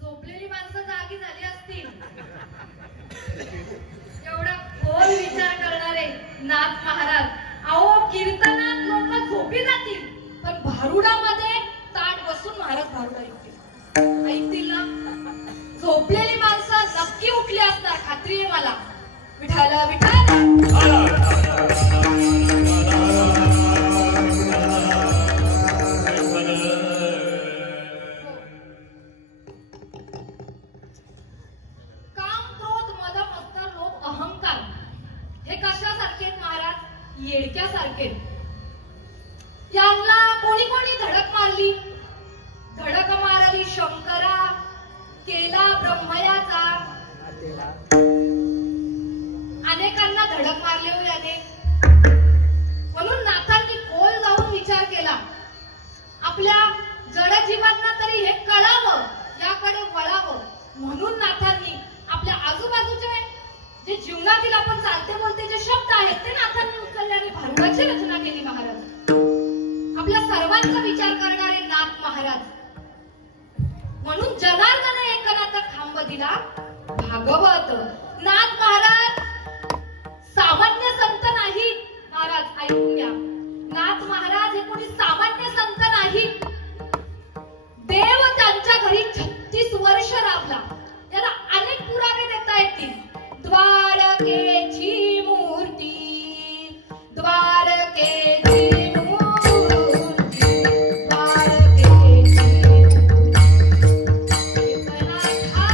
झोपलेली माणसं जागी झाली असतील, एवढा खोल विचार करणारे नाथ महाराज. अहो कीर्तनात लोक झोपी जातील, पण भारुडामध्ये ताट बसून महाराज भारुडा ऐकतील ना. झोपलेली माणसं नक्की उठली असणार, खात्री आहे मला. विठाला विठाला येडक्यासारखे. यांना कोणी कोणी धडक मारली. धडक मारली शंकरा, केला ब्रह्मयाचा. अनेकांना धडक मारले हो याने. म्हणून नाथांनी खोल जाऊन विचार केला. आपल्या जडजीवांना तरी हे कळावं, याकडे वळावं. म्हणून नाथांनी आपल्या आजूबाजूचे जे जीवनातील आपण चालते बोलते जे शब्द आहेत ते नाथांनी उचलले आणि भारुडाची रचना केली महाराज. आपल्या सर्वांचा विचार करणारे नाथ महाराज. म्हणून जनार्दन एकनाचा खांब दिला भागवत. नाथ महाराज सामान्य संत नाही. महाराज ऐकून घ्या, नाथ महाराज हे कोणी सामान्य संत नाही. देव त्यांच्या घरी 36 वर्ष राबला. याला अनेक पुरावे देता येतील. द्वारकेची मूर्ती, द्वारकेची मूर्ती, द्वारकेची एकनाथा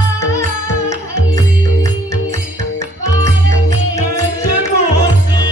हरी, द्वारकेची मूर्ती,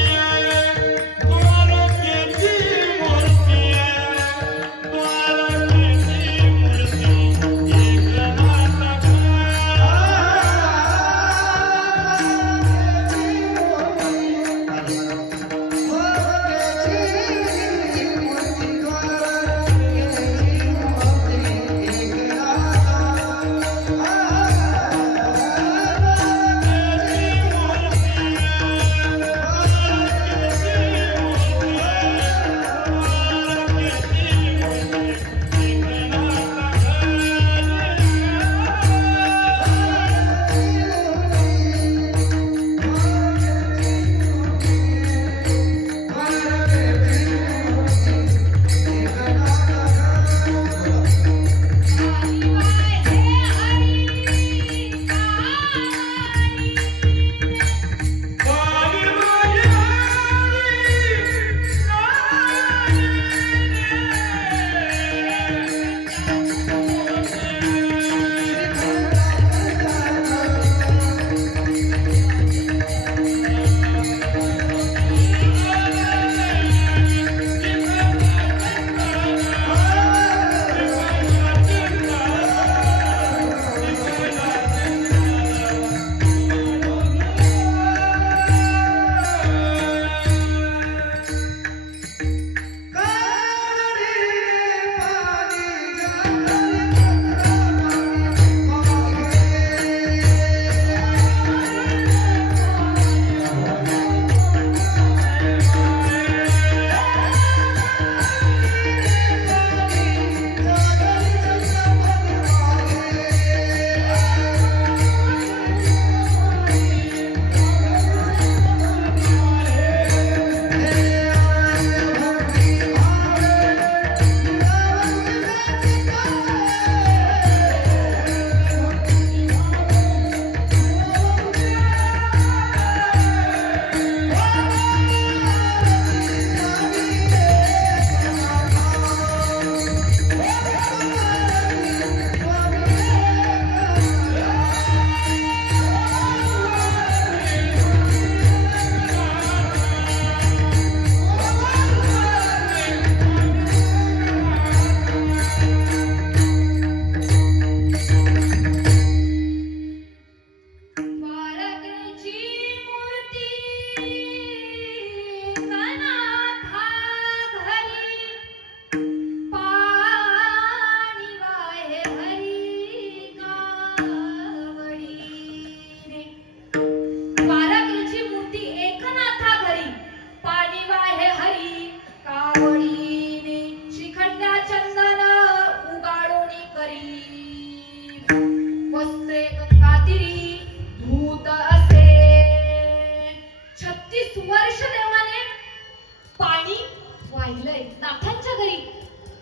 पाहिलंय नाथांच्या घरी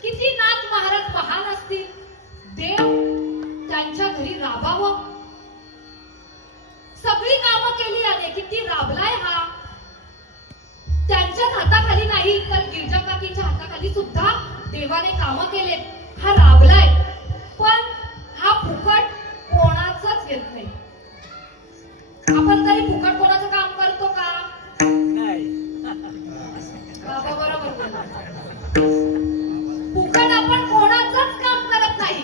किती नाथ महाराज महान असतील, देव त्यांच्या घरी राबावं. सगळी कामं केली याने, किती राबलाय हा. त्यांच्याच हाताखाली नाही तर गिरजा काकींच्या हाताखाली सुद्धा देवाने कामं केलेत. हा राबलाय, पण हा फुकट कोणाचंच घेत नाही. आपण तरी फुकट कोणाचं काम करतो का? नाही. बाबा बरोबर बोलला. फुकट आपण कोणाचंच काम करत नाही.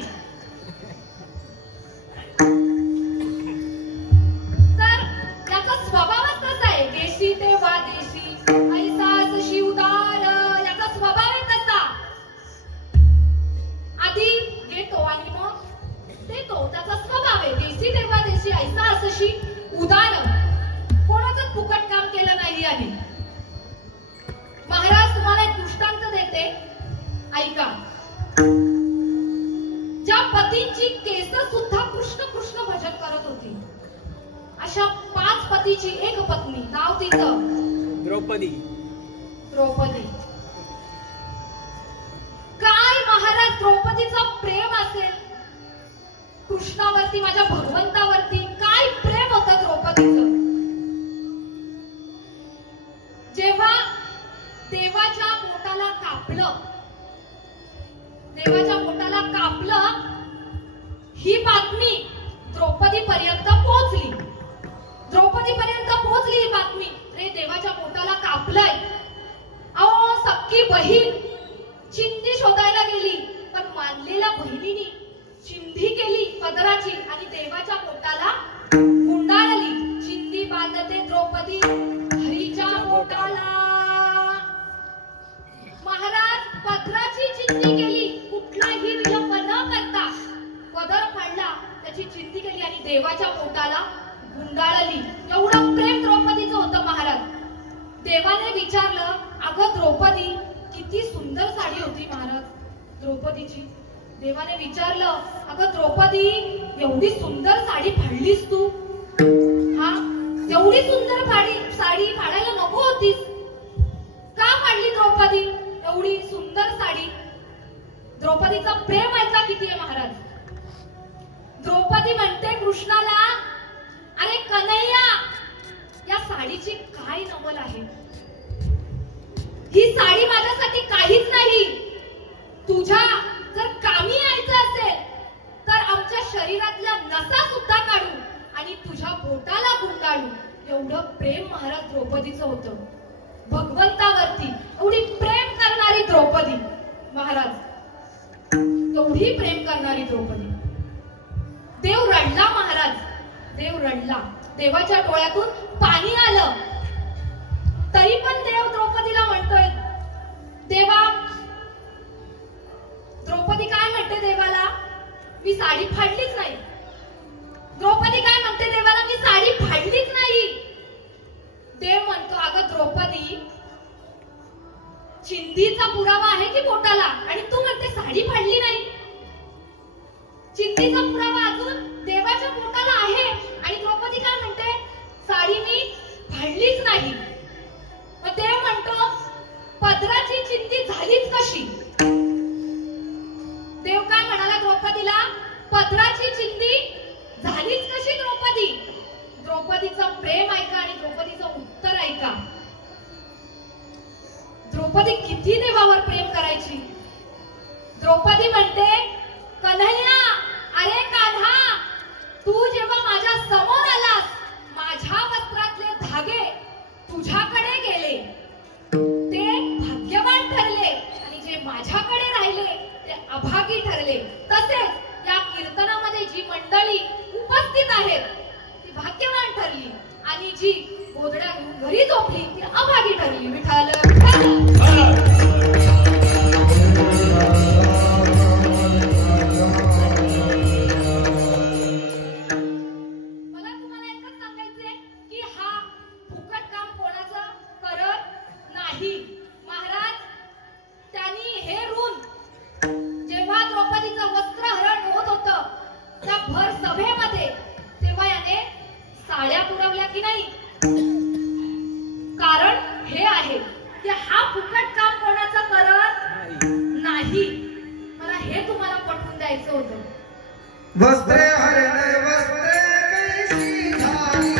तर त्याचा स्वभावच कसा आहे, देशी ते वा देशी ऐसाच शिवदार, याचा स्वभाव आहे तसा. आधी घेतो आणि मग देतो, त्याचा स्वभाव आहे. देशी तेव्हा देशी ऐसा असशी उदार. कोणाचंच फुकट काम केलं नाही याने. महाराज तुम्हाला एक दृष्टांत देते, ऐका. ज्या पतींची केस सुद्धा कृष्ण कृष्ण भजन करत होती, अशा 5 पतीची एक पत्नी, नाव तिचं द्रौपदी. द्रौपदी काय महाराज द्रौपदीचं प्रेम असेल कृष्णावरती, माझ्या भगवंतावरती काय प्रेम होतं द्रौपदीचं. जेव्हा देवाच्या पोटाला कापलं, देवाच्या पोटाला कापलं, ही बातमी द्रौपदी पर्यंत पोहोचली. द्रौपदी पर्यंत पोहोचली ही बातमी, रे देवाच्या पोटाला कापलंय. अहो सख्खी बहीण चिंधी शोधायला गेली, पण मानलेल्या बहिणीनी चिंधी केली पदराची आणि देवाच्या पोटाला गुंडाळली. चिंधी बांधते द्रौपदी हरीच्या पोटाला. महाराज पदराची चिंधी केली, कुठलाही विलंब न करता पदर फाडला, त्याची चिंधी केली आणि देवाच्या पोटाला गुंडाळली. एवढं प्रेम द्रौपदीचं होतं महाराज. देवाने विचारलं, अगं द्रौपदी किती सुंदर साडी होती महाराज द्रौपदीची. देवाने विचारलं, अगं द्रौपदी एवढी सुंदर साडी फाडलीस तू? हा, एवढी सुंदर साडी फाडायला नको होतीस का? फाडली द्रौपदी एवढी सुंदर साडी. द्रौपदीचा प्रेम ऐका किती आहे महाराज. द्रौपदी म्हणते कृष्णाला, अरे कन्हैया, या साडीची काय नवल आहे. ही साडी माझ्यासाठी काहीच नाही. तुझ्या जर कामी यायचं असेल तर आमच्या शरीरातल्या नसा सुद्धा काढू आणि तुझ्या पोटाला गुंडाळू. एवढं प्रेम महाराज द्रौपदीचं होतं भगवंतावरती. एवढी प्रेम करणारी द्रौपदी महाराज, एवढी प्रेम करणारी द्रौपदी. देव रडला महाराज, देव रडला. देवाच्या डोळ्यातून पाणी आलं, तरी पण देव द्रौपदीला म्हणतोय, देवा. द्रौपदी काय म्हणते देवाला, मी साडी फाडलीच नाही. द्रौपदी काय म्हणते देवाला, मी साडी फाडलीच नाही. देव म्हणतो, अगं द्रौपदी, चिंधीचा पुरावा आहे की पोटाला, आणि तू म्हणते साडी फाडली नाही. चिंधीचा पुरावा अजून देवाच्या पोटाला आहे आणि द्रौपदी काय म्हणते, साडी मी फाडलीच नाही. मग देव म्हणतो, पदराची चिंधी झालीच कशी? देव काय म्हणाला द्रौपदीला, पदराची चिंधी झालीच कशी द्रौपदी? द्रौपदीचं प्रेम ऐका आणि द्रौपदीचं उत्तर ऐका. द्रौपदी किती देवावर प्रेम करायची. द्रौपदी म्हणते, कन्हैया, अरे कान्हा, तू जेव्हा माझ्या समोर आलास, माझ्या वस्त्रातले धागे तुझ्याकडे गेले, ते भाग्यवान ठरले, आणि जे माझ्याकडे राहिले ते अभागी ठरले. तसेच या कीर्तनामध्ये जी मंडळी उपस्थित आहेत ती भाग्यवान ठरली, आणि जी गोधड्या घेऊन घरी झोपली ती अभागी ठरली. विठ्ठल विठ्ठल. साड्या पुरवल्या की नाही? कारण हे आहे की हा फुकट काम कोणाचं यायचं होतं. वस्त्रे हरणे वस्त्रे कैसी धारी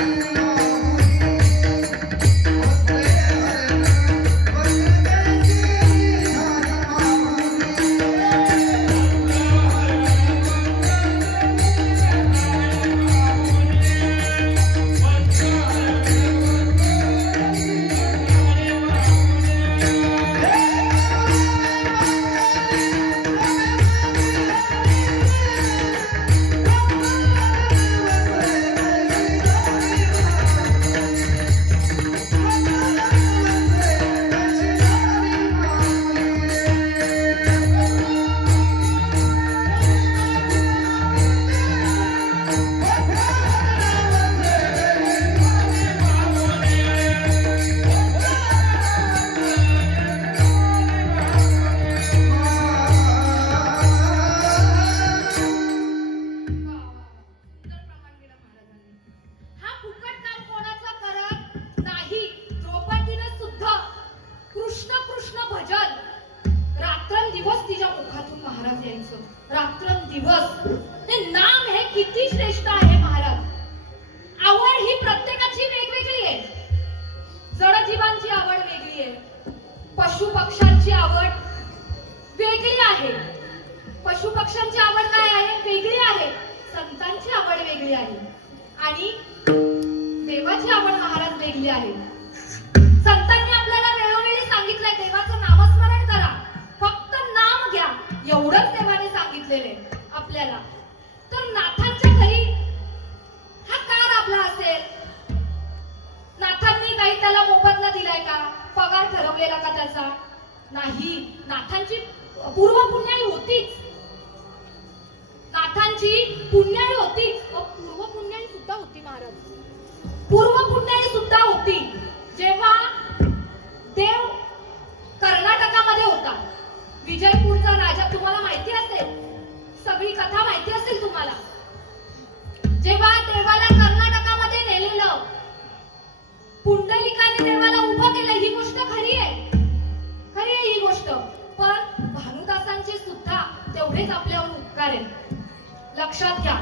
लक्षात घ्या.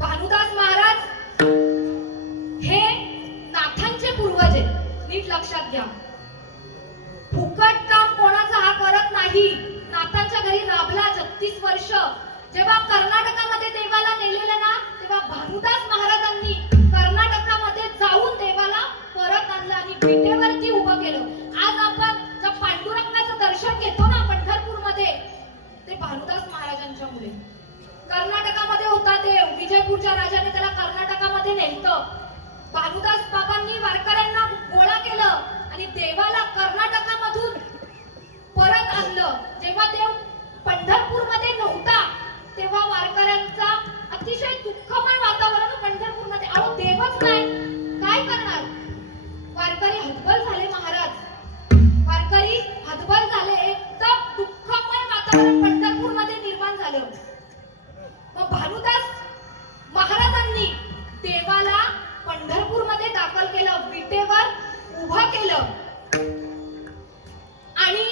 भानुदास महाराज हे नाथांचे पूर्वज आहेत. नीट लक्षात घ्या. फुकट काम कोणाचा हा करत नाही. नाथांच्या घरी राबला 36 वर्ष. जेव्हा कर्नाटकामध्ये देवाला नेलेलं ना, तेव्हा भानुदास महाराजांनी कर्नाटकामध्ये जाऊन देवाला परत आणलं आणि विटेवरती उभं केलं. आज आपण ज्या पांडुरंगाचं दर्शन घेतो ना पंढरपूरमध्ये, ते भानुदास महाराजांच्यामुळे. कर्नाटकामध्ये होता देव, विजयपूरच्या राजाने त्याला कर्नाटकामध्ये नेलं. भानुदास बाबांनी वारकऱ्यांना गोळा केलं आणि देवाला कर्नाटकामधून परत आणलं. जेव्हा देव पंढरपूरमध्ये नव्हता तेव्हा वारकऱ्यांचा अतिशय दुःखमय वातावरण पंढरपूरमध्ये. अहो देवच नाही, काय करणार? वारकरी हतबल झाले महाराज. वारकरी हतबल झाले. एकदम दुःखमय वातावरण पंढरपूरमध्ये निर्माण झालं. मग भानुदास महाराजांनी देवाला पंढरपूरमध्ये दाखल केलं, विटेवर उभं केलं. आणि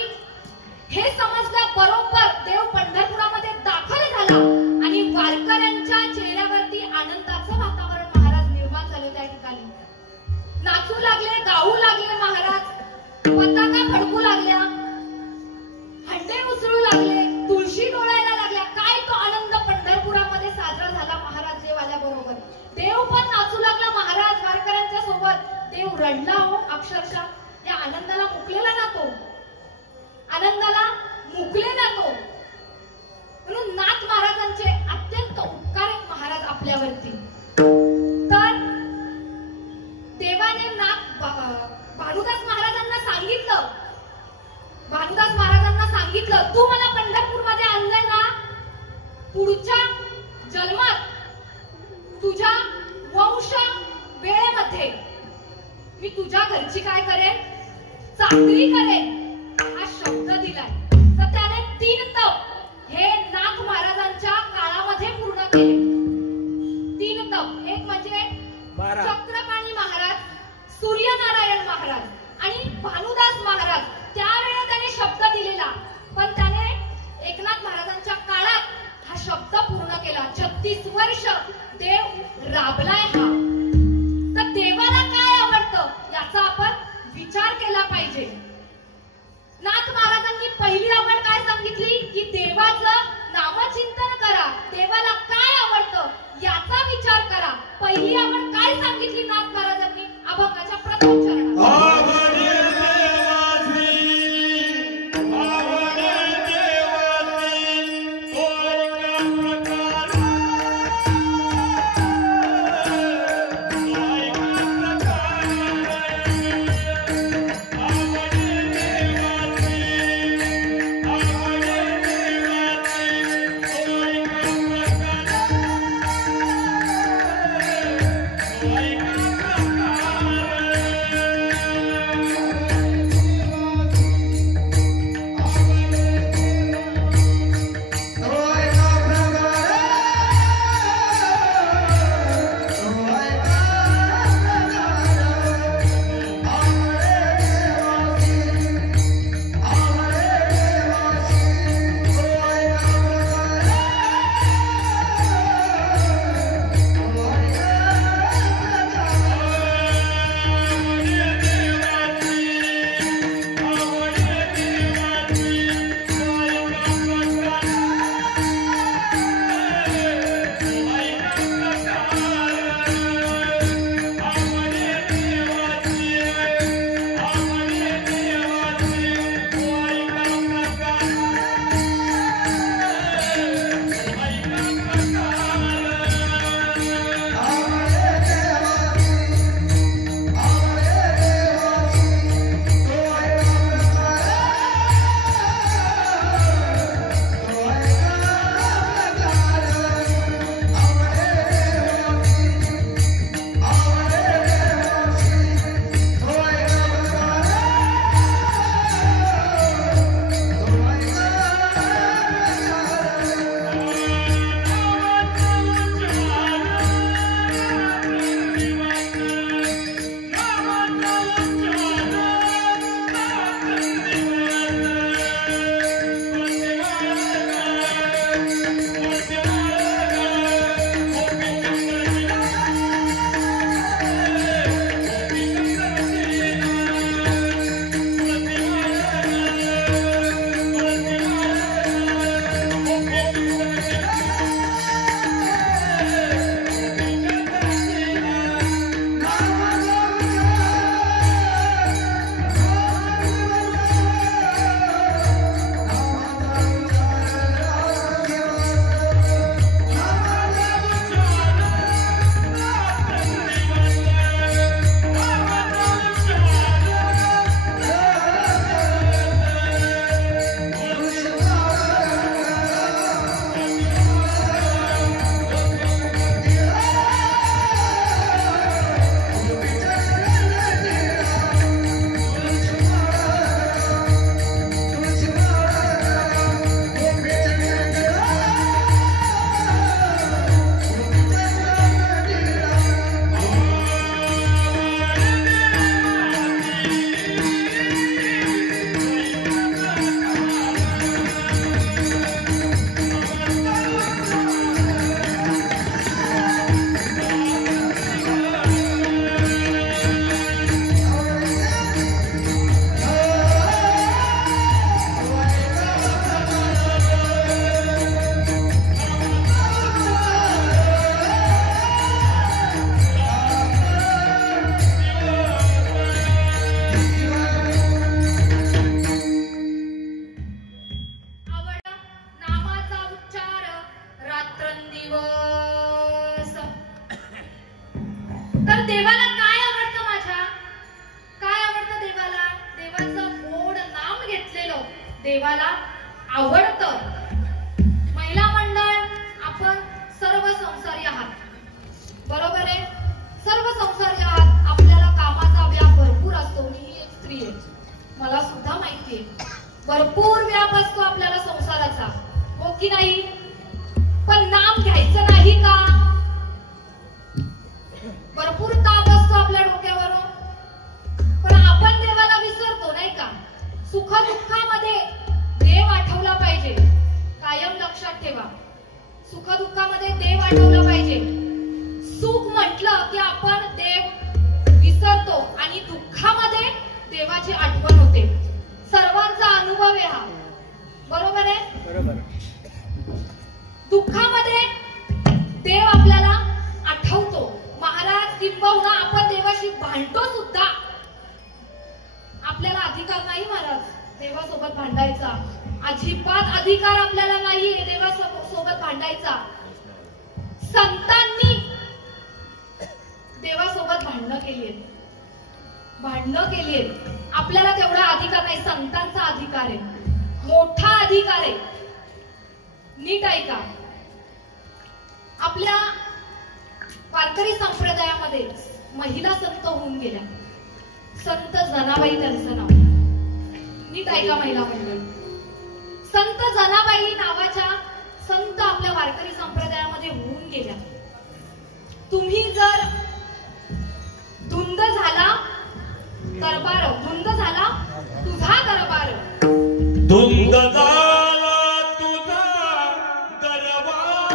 हे समजलं बरोबर देव पंढरपुरामध्ये दाखल झाला आणि वारकऱ्यांच्या चेहऱ्यावरती आनंदाचं वातावरण महाराज निर्माण झालं. त्या ठिकाणी नाचू लागले, गाऊ लागले महाराज. पताका फडकू लागल्या, हंडे उचलू लागले, तुळशी डोळायला लागल्या. काय तो आनंद पंढरपुरामध्ये साजरा झाला महाराज देव आल्याबरोबर. देव पण नाचू लागला महाराज वारकऱ्यांच्या सोबत. देव रडला हो अक्षरशः. या आनंदाला मुकलेला ना तो, आनंदाला मुकलेला तो. म्हणून नाथ महाराजांचे अत्यंत उपकार आहेत महाराज आपल्यावरती. तर देवाने नाथ भानुदास महाराजांना सांगितलं, भानुदास महाराजांना सांगितलं, तू मला पंढरपूरमध्ये आणलंय ना, पुढच्या जन्मात तुझ्या वंश वेळेमध्ये मी तुझ्या घरची काय करेन, चाकरी करेन, हा शब्द दिलाय. तर त्याने 3 तप हे नाथ महाराजांच्या काळामध्ये पूर्ण केले. 3 तप. एक म्हणजे चक्रपाणी महाराज, सूर्यनारायण महाराज आणि भानुदास महाराज. त्यावेळेला त्याने शब्द दिलेला, पण त्याने एकनाथ महाराजांच्या काळात हा शब्द देवाला आवडतं. महिला मंडळ आपण सर्व संसारी आहात, बरोबर आहे. सर्व संसारी आहात. आपल्याला कामाचा व्याप भरपूर असतो. मी ही एक स्त्री आहे, मला सुद्धा माहिती आहे भरपूर व्याप असतो आपल्याला संसाराचा, हो की नाही. पण नाम घ्यायचं नाही का. भरपूर ताप असतो आपल्या डोक्यावर, पण आपण देवाला विसरतो नाही का. सुख दुःखामध्ये देव आठवला पाहिजे. कायम लक्षात ठेवा, सुख दुःखामध्ये देव आठवला पाहिजे. सुख म्हटलं की आपण देव विसरतो आणि दुःखामध्ये देवाची आठवण होते. सर्वांचा अनुभव आहे हा, बरोबर आहे. बरोबर. दुःखामध्ये देव आपल्याला आठवतो. महाराज किंबहुना आपण देवाशी भांडतो सुद्धा. आपल्याला अधिकार नाही महाराज देवासोबत भांडायचा. अजिबात अधिकार आपल्याला नाहीये देवासोबत भांडायचा. संतांनी देवासोबत भांडणं केलीये. आपल्याला तेवढा अधिकार नाही. संतांचा अधिकार आहे, मोठा अधिकार आहे. नीट ऐका. आपल्या वारकरी संप्रदायामध्ये महिला संत होऊन गेल्या. संत जनाबाई त्यांचं नाव. नीट ऐका महिला मंडळ. संत जनाबाई नावाच्या संत आपल्या वारकरी संप्रदायामध्ये होऊन गेल्या. तुम्ही जर धुंद झाला दरबार, धुंद झाला तुझा दरबार, धुंद झाला तुझा दरबार,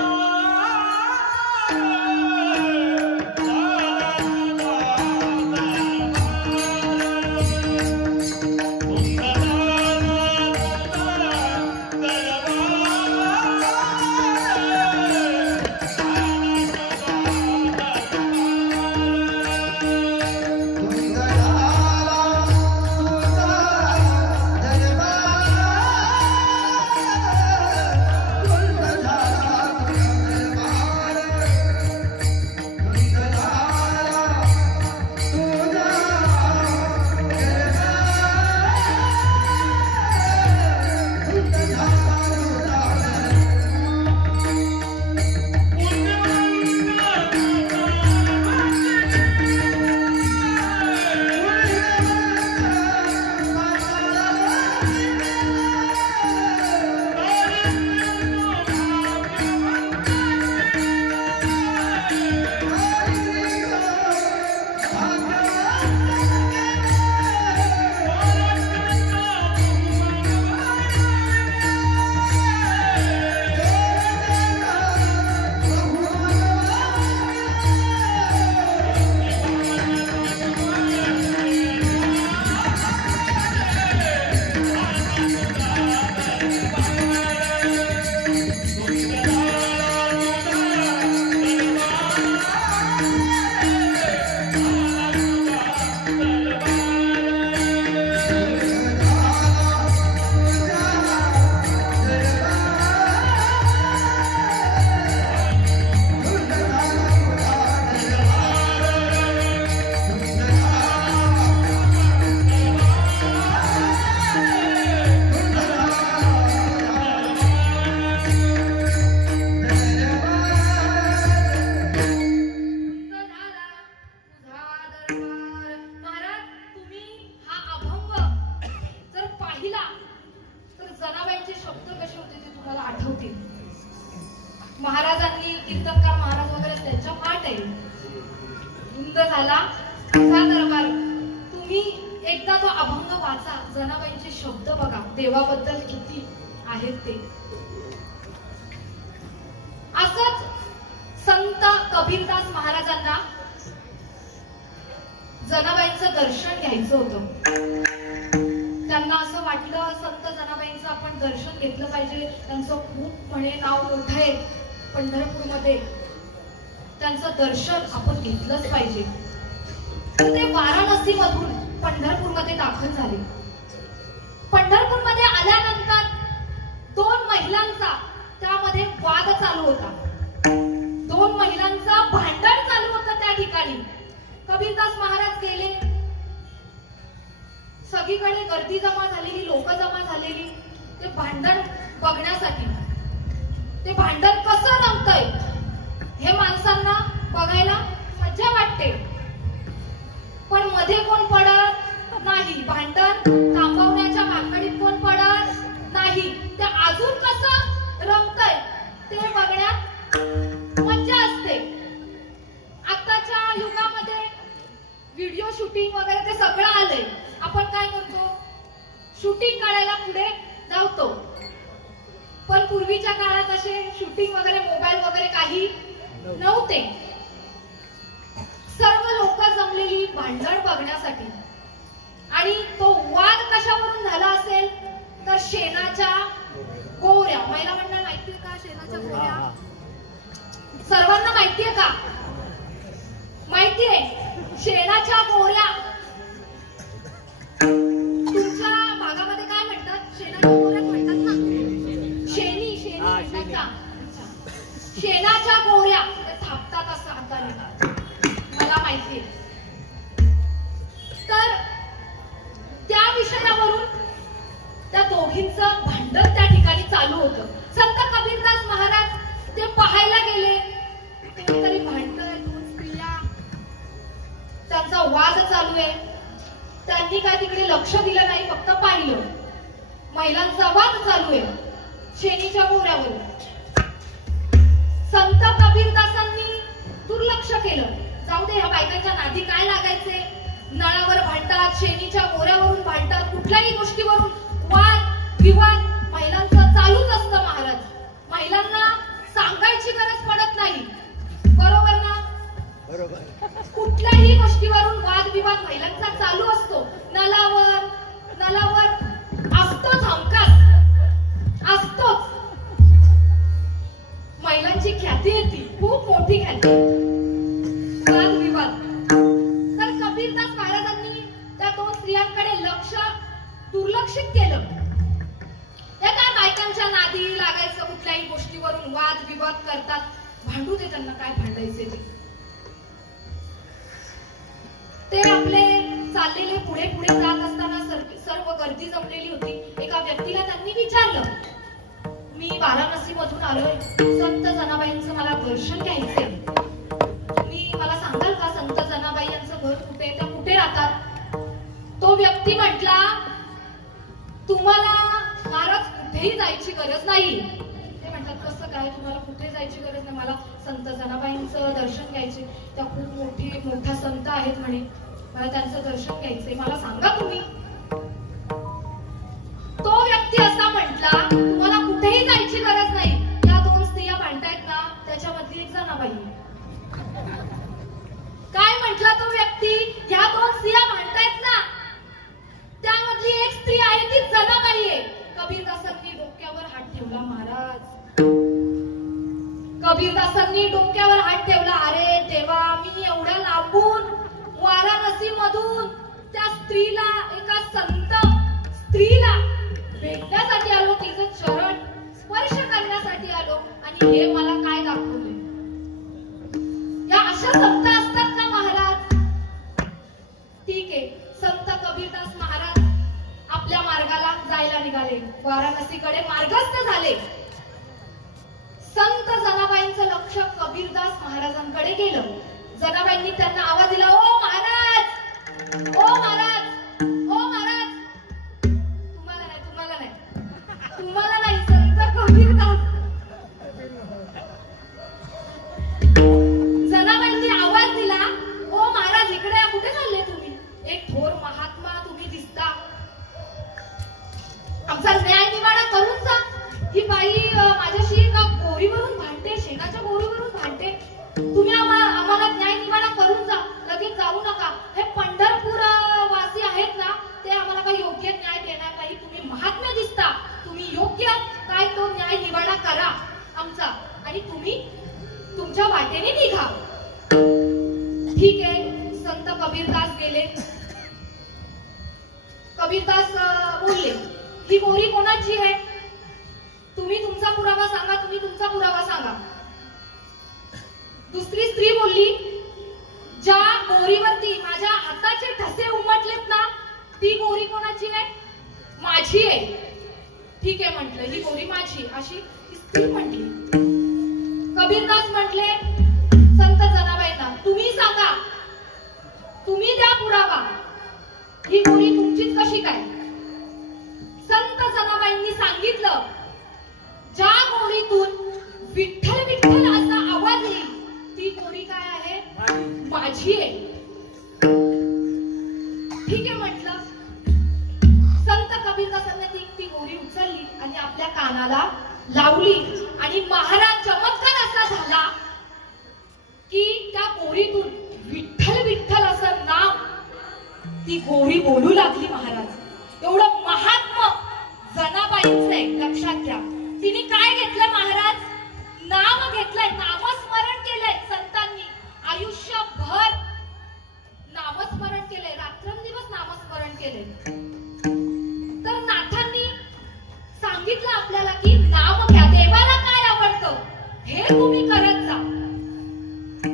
महाराजांनी कीर्तनकार महाराज वगैरे त्यांच्या पाठ आहे. धुंद झाला तुझा दरबार. तुम्ही एकदा तो अभंग वाचा. जनाबाईंचे शब्द बघा देवाबद्दल किती आहेत ते. असंच संत कबीरदास महाराजांना जनाबाईंचं दर्शन घ्यायचं होतं. त्यांना असं वाटलं संत जनाबाईंचं आपण दर्शन घेतलं पाहिजे. त्यांचं खूप म्हणे नाव मोठं आहे पंढरपूरमध्ये, त्यांचं दर्शन आपण घेतलंच पाहिजे. तर ते वाराणसी मधून पंढरपूरमध्ये दाखल झाले. पंढरपूरमध्ये आल्यानंतर दोन महिलांचा त्यामध्ये वाद चालू होता. दोन महिलांचा भांडण चालू होतं त्या ठिकाणी. कबीरदास महाराज गेले. सगळीकडे गर्दी जमा झालेली, लोक जमा झालेली. ते भांडण बघण्यासाठी. ते भांडण कसं रंगतंय हे माणसांना बघायला मजा वाटते, पण मध्ये कोण पडत नाही. भांडण थांबवण्याच्या भानगडीत कोण पडत नाही. ते अजून कसं रंगतंय ते बघण्यात मजा असते. आताच्या युगामध्ये व्हिडिओ शूटिंग वगैरे ते सगळं आलंय. आपण काय करतो, शूटिंग काढायला पुढे धावतो. पण पूर्वीच्या काळात असे शूटिंग वगैरे मोबाईल वगैरे काही नव्हते. सर्व लोक जमलेली भांडण बघण्यासाठी. आणि तो वाद कशावरून झाला असेल तर शेणाच्या गोवऱ्या. महिला मंडळ माहितीये का शेणाच्या गोवऱ्या? सर्वांना माहितीये का? माहितीये. शेणाच्या गोवऱ्या तुमच्या भागामध्ये काय म्हणतात? शेणाच्या गोवऱ्याच म्हणतात ना. शेणी शेणी म्हणतात का? शेणाच्या गोवऱ्या थापतात असं हाताने, मला माहितीये. तर त्या विषयावरून त्या दोघींचं भांडण त्या ठिकाणी चालू होतं. संत कबीरदास महाराज ते पाहायला गेले. कोणीतरी भांडतंय, दोन स्त्रिया, त्यांचा वाद चालू आहे. त्यांनी काय तिकडे लक्ष दिलं नाही, फक्त पाहिलं. महिलांचा वाद चालू आहे शेणीच्या गोवऱ्यावर. संत कबीरदासांनी दुर्लक्ष केलं. जाऊ दे, ह्या बायकांच्या नादी काय लागायचे. नळावर भांडतात, शेणीच्या गोवऱ्यावरून भांडतात, कुठल्याही गोष्टीवरून वाद विवाद महिलांचं चालूच असतं. महाराज महिलांना सांगायची गरज पडत नाही, बरोबर ना? कुठल्याही गोष्टीवरून वाद विवाद महिलांचा चालू असतो. नलावर नलावर असतोच, हमखास असतोच. महिलांची ख्याती येते, खूप मोठी ख्याती. वाद विवाद. तर कबीरदास महाराजांनी त्या दोन स्त्रियांकडे दुर्लक्षित केलं. त्या काय बायकांच्या नादी लागायचं, कुठल्याही गोष्टीवरून वाद विवाद करतात. भांडू दे त्यांना, काय भांडायचे ते आपले चाललेले पुढे पुढे जात असताना सर्व गर्दी जमलेली होती. एका व्यक्तीला त्यांनी विचारलं, मी वाराणसी मधून आलोय, संत जनाबाईंचं मला दर्शन घ्यायचंय. तुम्ही मला सांगाल का संत जनाबाई यांचं घर कुठे, त्या कुठे राहतात? तो व्यक्ती म्हटला, तुम्हाला महाराज कुठेही जायची गरज नाही. ते म्हणतात, कसं काय, तुम्हाला कुठे जायची गरज नाही, मला संत जनाबाईंचं दर्शन घ्यायचे. त्या खूप मोठा संत आहेत म्हणे, मला त्यांचं दर्शन घ्यायचंय, मला सांगा तुम्ही. तो व्यक्ती असा म्हटला, तुम्हाला कुठेही जायची गरज नाही. या दोन स्त्रिया भांडतायत ना, त्याच्यामधली एक जनाबाई. काय म्हटला तो व्यक्ती? या दोन स्त्रिया भांडतायत ना, त्यामधली एक स्त्री आहे ती जनाबाई आहे. कबीरदासांनी डोक्यावर हात ठेवला. महाराज कबीरदासांनी डोक्यावर हात ठेवला. अरे देवा, मी एवढ्या लांबून वाराणसी मधून त्या स्त्रीला, एका संत स्त्रीला भेटण्यासाठी आलो, तिचं चरण स्पर्श करण्यासाठी आलो, आणि हे मला काय दाखवले? या अशा संत असतात का महाराज? ठीक आहे, संत कबीरदास महाराज आपल्या मार्गाला जायला निघाले, वाराणसीकडे मार्गस्थ झाले. संत जनाबाईंचं लक्ष कबीरदास महाराजांकडे गेलं. जनाबाईंनी त्यांना आवाज दिला, ओ महाराज, ओ महाराज, ओ महाराज. तुम्हाला नाही संत कबीरदास. जनाबाईंनी आवाज दिला, ओ महाराज, इकडे या, कुठे चालले तुम्ही? एक थोर महात्मा तुम्ही दिसता, आमचा न्याय निवाडा करून जा. ही बाई माझ्याशी एका गोरीवरून भांडते, शेणाच्या गोरीवरून भांडते. तुम्ही आम्हाला न्याय निवाडा करून जा, लगेच जाऊ नका. हे पंढरपूर वासी आहेत ना, ते आम्हाला काही योग्य न्याय देणार नाही. तुम्ही महात्मा दिसता, तुम्ही योग्य काय तो न्याय निवाडा करा आमचा, आणि तुम्ही तुमच्या वाटेने निघा. ठीक आहे, संत कबीरदास गेले. कबीरदास बोलले, ही गोरी कोणाची आहे? तुम्ही तुमचा पुरावा सांगा, तुम्ही तुमचा पुरावा सांगा. दुसरी स्त्री बोलली, ज्या गोरीवरती माझ्या हाताचे ठसे उमटलेत ना, ती गोरी कोणाची आहे? माझी आहे. ठीक आहे म्हटलं, ही गोरी माझी अशी स्त्री म्हटली. कबीरदास म्हटले संत जनाबाईंना, तुम्ही सांगा, तुम्ही द्या पुरावा, ही गोरी तुमचीच कशी काय? संत जनाबाईंनी सांगितलं, ज्या गोरीतून विठ्ठल विठ्ठल असा आवाज येईल ती गोरी काय आहे? माझी आहे. ठीक आहे म्हटलं. संत कबीरदासांनी ती गोरी उचलली आणि आपल्या कानाला लावली आणि महाराज चमत्कार असा झाला की त्या गोरीतून विठ्ठल विठ्ठल असं नाव ती गोरी बोलू लागली. महाराज एवढं महात्मा जनाबाईंचं आहे, लक्षात घ्या. तिने काय घेतलं महाराज? नाम घेतलंय, नामस्मरण केलंय. संतांनी आयुष्यभर नामस्मरण केलंय, रात्रंदिवस नामस्मरण केलंय. तर नाथांनी सांगितलं आपल्याला की नाम घ्या, देवाला काय आवडतं हे तुम्ही करत जा,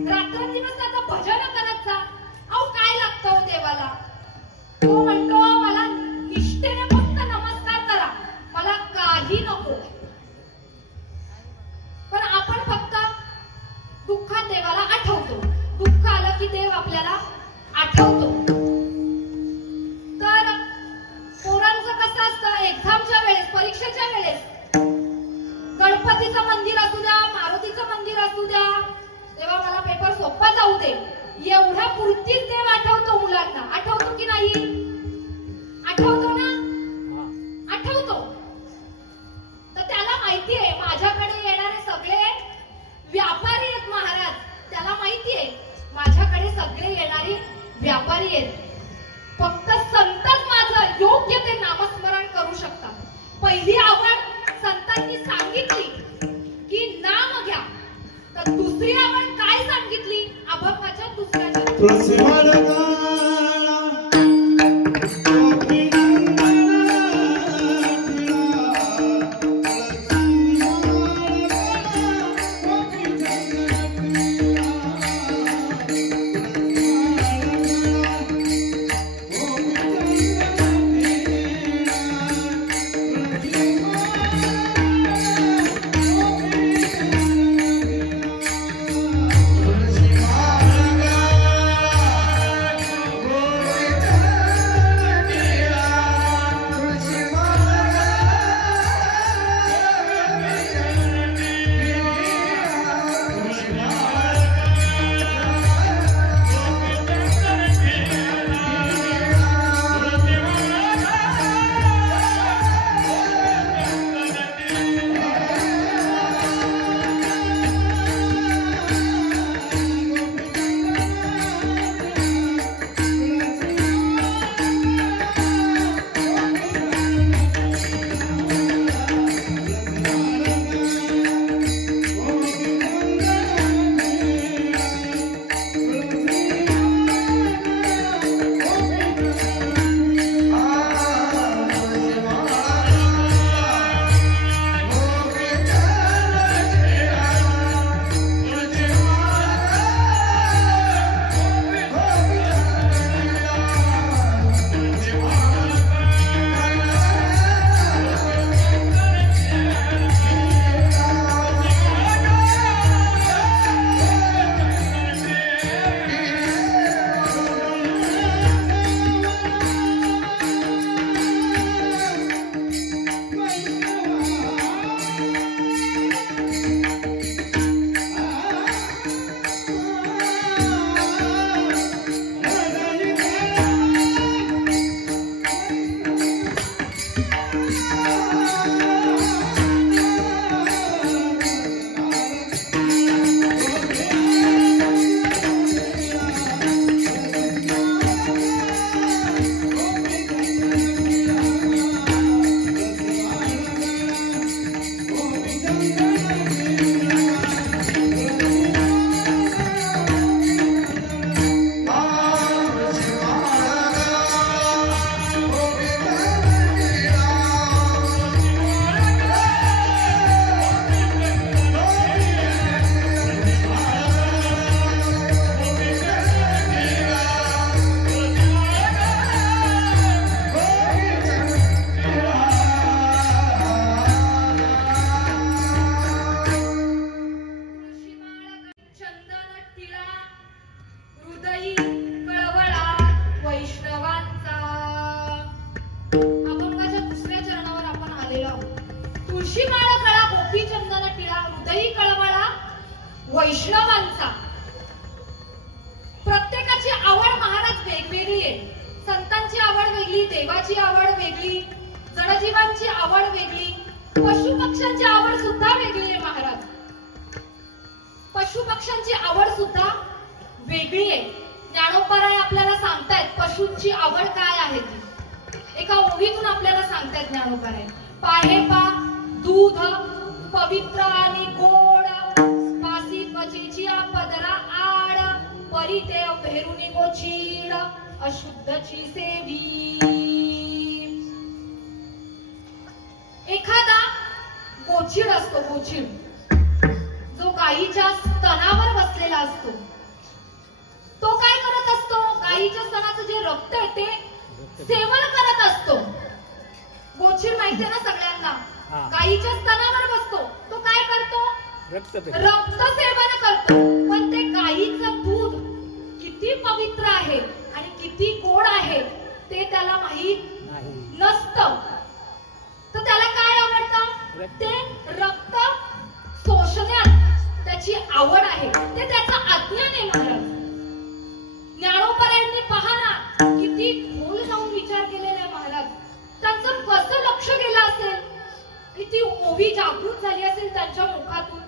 रात्रंदिवस त्याचं भजन करत जा. अहो काय लागतं हो देवाला? तो म्हणतो मला निष्ठेने फक्त नमस्कार करा, मला काही नको. पण आपण फक्त दुःखात देवाला आठवतो, दुःख आलं की देव आपल्याला आठवतो. तर पोरांचं कसं असतं, एक्झामच्या वेळेस, परीक्षेच्या वेळेस गणपतीचं मंदिर असू द्या, मारुतीचं मंदिर असू द्या, तेव्हा मला पेपर सोपा जाऊ दे एवढ्या पुरतीच देव आठवतो. मुलांना आठवतो की नाही? आठवतो ना? आठवतो. तर त्याला माहिती आहे माझ्याकडे येणारे सगळे व्यापारी आहेत महाराज. त्याला माहिती आहे माझ्याकडे सगळे येणारे व्यापारी आहेत. फक्त संतच माझं योग्य ते नामस्मरण करू शकतात. पहिली आवड संतांनी सांगितली की नाम घ्या. तर दुसरी आवड काय सांगितली? अभंगाच्या दुसऱ्या तुळशी माळ गळा गोपी चंदन टिळा हृदयी कळवळा वैष्णवांचा. प्रत्येकाची आवड महाराज वेगवेगळी आहे. संतांची आवड वेगळी, देवाची आवड वेगळी, जडजीवांची आवड वेगळी, पशु पक्ष्यांची आवड सुद्धा वेगळी आहे महाराज. पशु पक्ष्यांची आवड सुद्धा वेगळी आहे. ज्ञानोबाराय आपल्याला सांगतायत पशूंची आवड काय आहे ती. एका ओवीतून आपल्याला सांगतायत ज्ञानोबाराय. पाहे पा दूध पवित्र आणि गोड, पासी पचीची पदरा आड, परिते भेरुनी गोचीड, अशुद्धची सेवी. एखादा गोचीड असतो, गोचीड जो गायीच्या स्तनावर बसलेला असतो. तो काय करत असतो? गायीच्या स्तनाचं जे रक्त आहे ते सेवन करत असतो. गोचीड माहितीये ना सगळ्यांना. गायीच्या स्तनावर बसतो. तो काय करतो? रक्त सेवन करतो. पण ते गायीचं दूध किती पवित्र आहे आणि किती गोड आहे ते त्याला माहित नसतं. तर त्याला काय आवडतं? ते रक्त शोषण्यात त्याची आवड आहे. ते त्याचं अज्ञान आहे महाराज. ज्ञानोबारायांनी पहा ना किती खोल जाऊन विचार केलेला आहे महाराज. त्यांचं कसं लक्ष गेलं असेल, किती ओवी जागृत झाली असेल त्यांच्या मुखातून.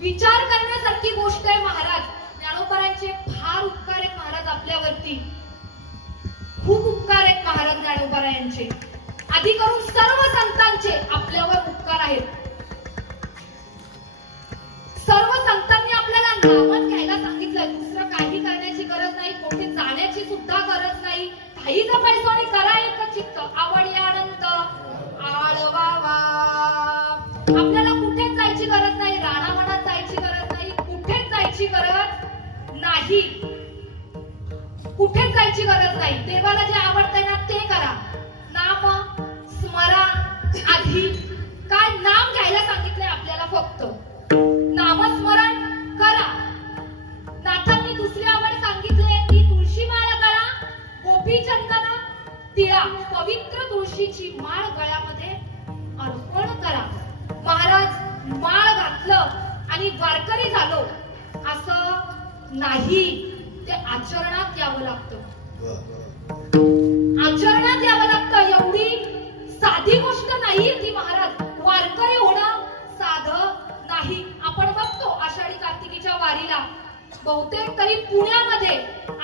विचार करण्यासारखी गोष्ट आहे महाराज. ज्ञानोबारायांचे फार उपकार आहेत महाराज आपल्यावरती. खूप उपकार आहेत महाराज ज्ञानोबारायांचे. आधी करून सर्व संतांचे आपल्यावर उपकार आहेत. सर्व संतांनी आपल्याला नामच घ्यायला सांगितलंय. दुसरं काही करण्याची गरज नाही, कोठे जाण्याची सुद्धा गरज नाही. काहीचा पैसा करा एक चित्त आवडी आनंद आळवावा. आपल्याला कुठेच जायची गरज नाही, राणावनात जायची गरज नाही, कुठेच जायची गरज नाही, कुठेच जायची गरज नाही. देवाला जे आवडतंय ना ते करा. नाम स्मरा. आधी काय नाम घ्यायला सांगितलंय आपल्याला, फक्त नामस्मरण करा. नाथांनी दुसरी आवड सांगितली ती तुळशी माळ गळा गोपी चंदन टिळा. पवित्र तुळशीची माळ गळ्यामध्ये अर्पण करा. महाराज माळ घातलं आणि वारकरी झालो असं नाही. ते आचरणात यावं लागतं. आचरणात यावं लागतं. एवढी साधी गोष्ट नाहीये ती महाराज. वारकरी होणं साधं नाही. आपण बघतो आषाढी कार्तिकीच्या वारीला बहुतेक तरी पुण्यामध्ये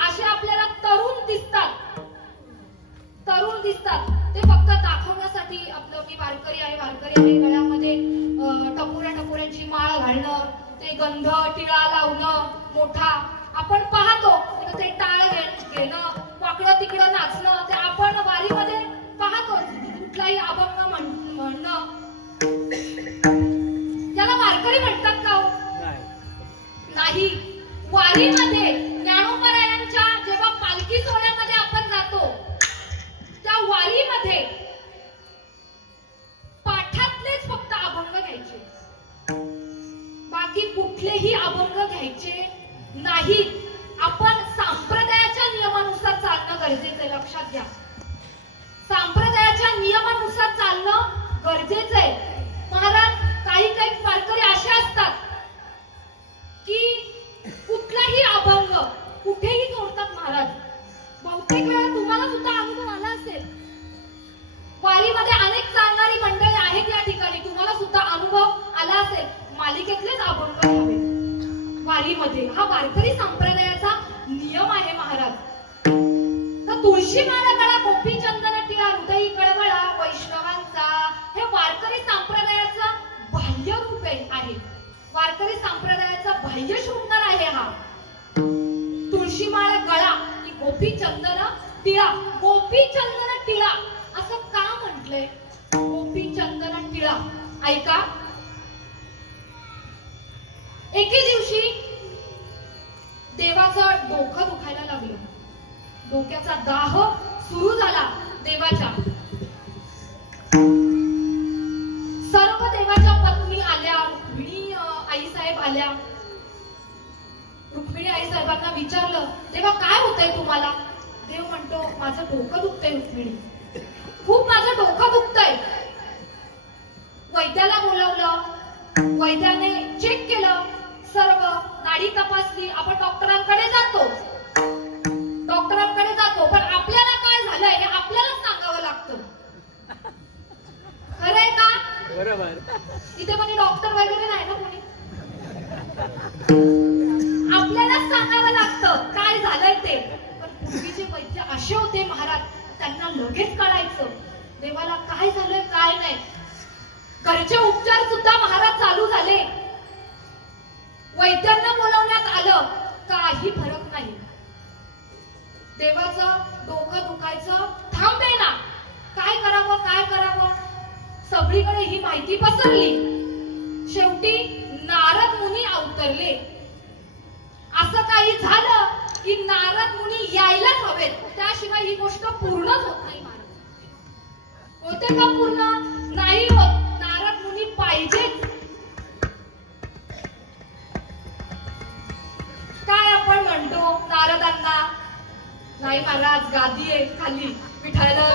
असे आपल्याला तरुण दिसतात. तरुण दिसतात. ते फक्त दाखवण्यासाठी आपलं मी वारकरी आहे, वारकरी आहे, गळ्यामध्ये टपोऱ्यांची माळ घालणं, ते गंध टिळा लावणं मोठा. आपण पाहतो ते टाळ घेणं, वाकडं तिकडं नाचणं, ते आपण वारीमध्ये पाहतो. कुठलाही अभंग म्हणणं त्याला वारकरी म्हणतात का? नाही. वारीमध्ये ज्ञानोबारायांच्या जेव्हा पालखी सोहळ्यामध्ये आपण जातो त्या वारीमध्ये पाठातलेच फक्त अभंग घ्यायचे, बाकी कुठलेही अभंग घ्यायचे नाहीत. आपण संप्रदायाच्या नियमानुसार चालणं गरजेचं आहे. लक्षात घ्या, संप्रदायाच्या नियमानुसार चालणं गरजेचं आहे महाराज. काही काही वारकरी असे असतात की कुठलाही अभंग कुठेही सोडतात महाराज. बहुतेक वेळा तुम्हाला सुद्धा अनुभव आला असेल. वारीमध्ये अनेक चालणारी मंडळी आहेत या ठिकाणी, तुम्हाला सुद्धा अनुभव आला असेल. मालिकेतलेच अभंग घ्यावे वारीमध्ये. हा वारकरी संप्रदायाचा नियम आहे महाराज. तर तुळशी माळ गळा गोपी चंदन टिळा हृदयी कळवळा वैष्णवांचा. हे वारकरी संप्रदायाचं बाह्य रूप आहे. वारकरी संप्रदायाचा बाह्य शृंगार आहे हा. तुळशी माळ गळा ही गोपी चंदन टिळा. गोपी चंदन टिळा असं का म्हटलंय? गोपी चंदन टिळा ऐका. एके दिवशी देवाचं डोकं दुखायला लागलं. डोक्याचा दाह सुरू झाला देवाच्या. सर्व देवाच्या पत्नी आल्या. रुक्मिणी आईसाहेब आल्या. रुक्मिणी आईसाहेबांना विचारलं, देवा काय होतंय तुम्हाला? देव म्हणतो, माझं डोकं दुखतंय रुक्मिणी, खूप माझं डोकं दुखतंय. वैद्याला वैद्याने चेक केलं, सर्व नाडी तपासली. आपण डॉक्टरांकडे जातो, पण आपल्याला काय झालंय हे आपल्यालाच सांगावं लागतं. खरंय का? बरोबर. इथे कोणी डॉक्टर वगैरे नाही ना कोणी. आपल्यालाच सांगावं लागतं काय झालंय ते. पण पूर्वीचे वैद्य असे होते महाराज, त्यांना लगेच कळायचं देवाला काय झालंय काय नाही. घरचे उपचार सुद्धा महाराज चालू झाले. वैद्यांना बोलवण्यात आलं, काही फरक नाही. देवाचं डोकं दुखायचं थांबेना. काय करावं सगळीकडे ही माहिती पसरली. शेवटी नारद मुनी अवतरले. असं काही झालं की नारद मुनी यायलाच हवेत, त्याशिवाय ही गोष्ट पूर्णच होत नाही. महाराज होते का पूर्ण? नाही होत. नारद मुनी पाहिजेच. काय आपण म्हणतो नारदांना, नाही महाराज गादी आहे खाली, विठायला